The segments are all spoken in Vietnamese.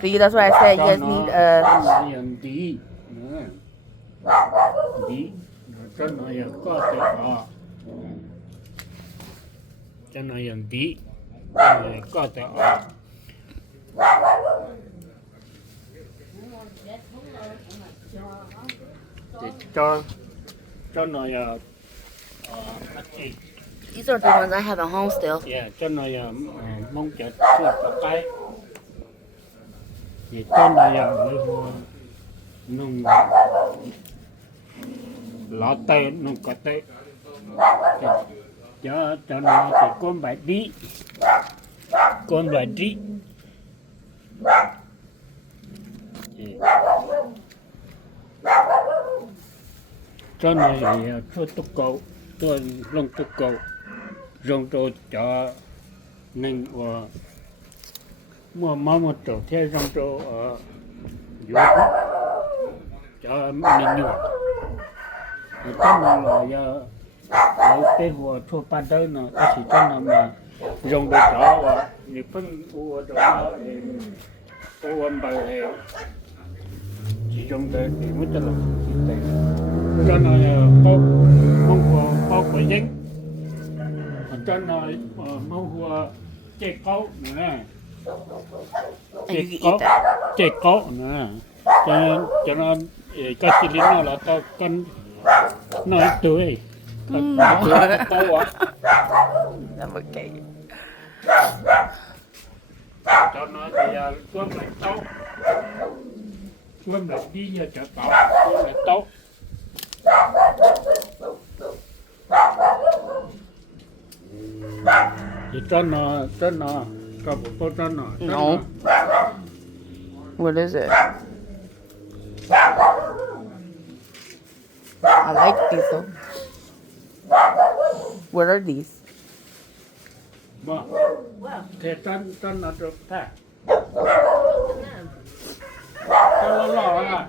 See, that's why I said you guys need cho nó dần tí rồi có thể để cho nó these are the ones I have at home still. yeah cho nó mong chờ chuột cái để cho nó nung lót tay nung cắt tay cho nó thì con bài đi cho nó cho tụt cầu tôi lông tụt cầu rong trâu cho nên mua một trâu theo rong trâu ở dưới cho mình nhủ cho nó là giờ ở cái hồ thua pan tới nó chỉ cho nó mà rong đôi chó và những phân u đó u âm bờ chỉ rong tới thì mới cho nó bao bao quậy dính cho nó mau hùa chè cáu nữa chè cáu nữa cho nó cái chỉ lý nó là tao con nói tuổi cáu á Okay. cho nó thì con lại cáu con lại đi nhờ chợ tàu con lại cáu thì cho nó có một cho nó No. What is it? I like these though. What are these? mà thế cho nó được thế cho nó lò à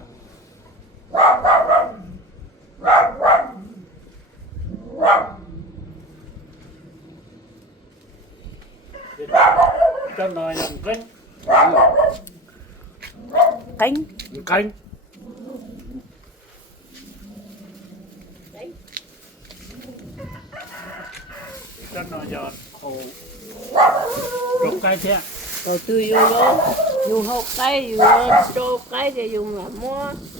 cho nó làm Canh. canh cho nó giọt khô rút cái thế rồi tôi vô hộp cái vô trô cái thì dùng là mua